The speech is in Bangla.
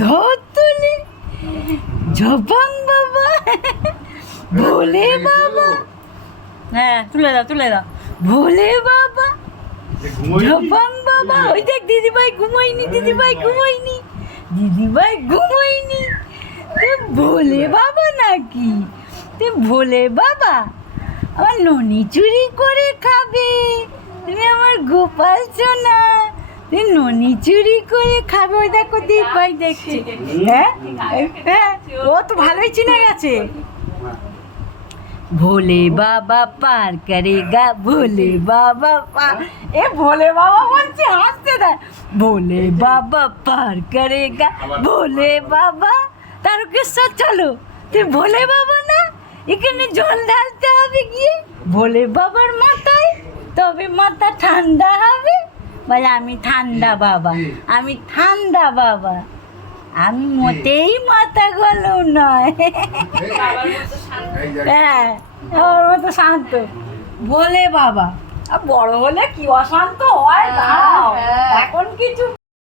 ধতুলি ঝপাং বাবা, ভোলে বাবা। হ্যাঁ, তুলে দাও ভোলে বাবা, ঝপাং বাবা। ওই দেখ দিদিভাই ঘুমাইনি, দিদিভাই ঘুমাইনি। তুই ভোলে বাবা নাকি? তুই ভোলে বাবা? আমার ননি চুরি করে খাবে। তুমি আমার গোপাল সোনা, তুই ননি চুরি করে খাবে। ওই দেখো দিদিভাই দেখছি। হ্যাঁ, ও তো ভালোই চিনে গেছে। ভোলে বাবা পার করেগা, ভোলে বাবা পার। এ ভোলে বাবা বলছে, হাসতে দেয়। ভোলে বাবা পার করেগা, ভোলে বাবা। তারকেশ্বর চলো, তুই ভোলে বাবা না? এখানে জল ঢালতে হবে গিয়ে ভোলে বাবার মাথায়, তবে মাথা ঠান্ডা হবে। বলে আমি ঠান্ডা বাবা, আমি ঠান্ডা বাবা, আমি মোটেই মাথা গরম নয়। হ্যাঁ, আমার মতো শান্ত ভোলে বাবা। আর বড় হলে কি অশান্ত হয়, দাঁড়াও, এখন কিছু